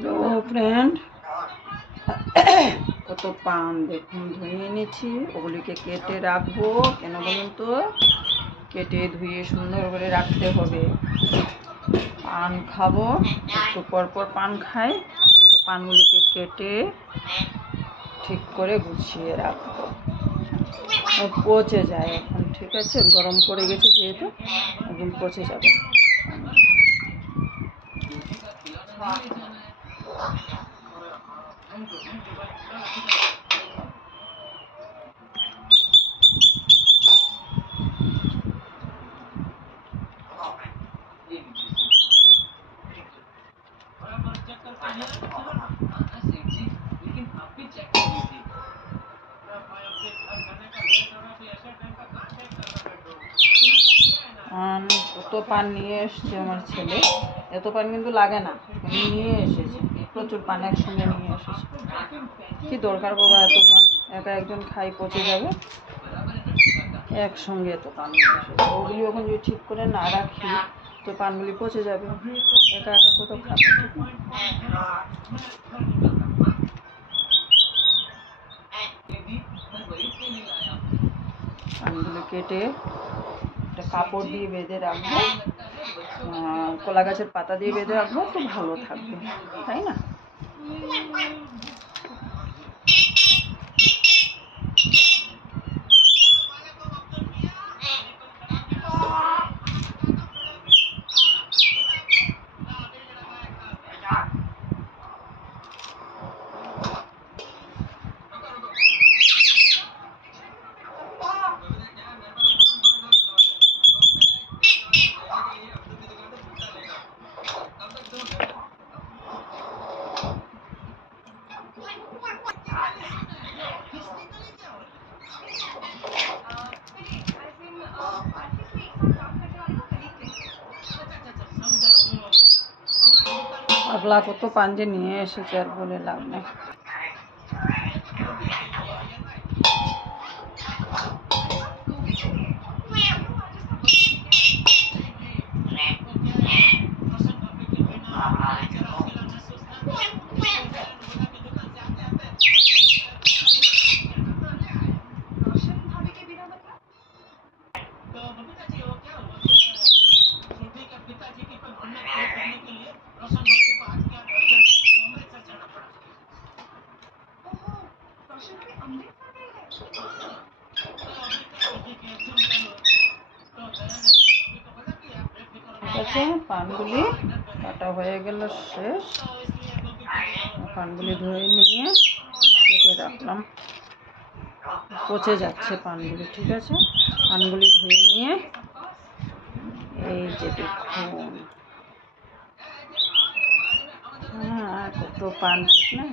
তো ফ্রেন্ড, কত পান দেখুন ধুয়ে এনেছি। ওগুলিকে কেটে রাখবো। কেন বলুন তো? কেটে ধুয়ে সুন্দর করে রাখতে হবে। পান খাবো, একটু পরপর পান খাই, তো পানগুলিকে কেটে ঠিক করে গুছিয়ে রাখবো। পচে যায় এখন, ঠিক আছে? গরম পড়ে গেছে যেহেতু একদম পচে যাবে। কত পান নিয়ে এসছে আমার ছেলে। এত পান কিন্তু লাগে না, নিয়ে এসেছে প্রচুর পান, একসঙ্গে নিয়ে এসেছে। কি দরকার বাবা এত পান? একা একজন খাই, পচে যাবে। একসঙ্গে এত পান নিয়ে এসেছে। ওগুলি ওখানে যদি ঠিক করে না রাখি তো পানগুলি পচে যাবে। একা একা কত খাবে? পানগুলো কেটে একটা কাপড় দিয়ে বেঁধে রাখবো, কলা গাছের পাতা দিয়ে বেঁধে রাখবো, তো ভালো থাকবে, তাই না? পাগলা কত পান যে নিয়ে এসেছে, আর বলে লাভ নেই। ঠিক আছে, পানগুলি কাটা হয়ে গেল, শেষ। পানগুলি ধুয়ে নিয়ে কেটে রাখলাম। পচে যাচ্ছে পানগুলি, ঠিক আছে? পানগুলি ধুয়ে নিয়ে এই যে দেখুন, কত পান, ঠিক না?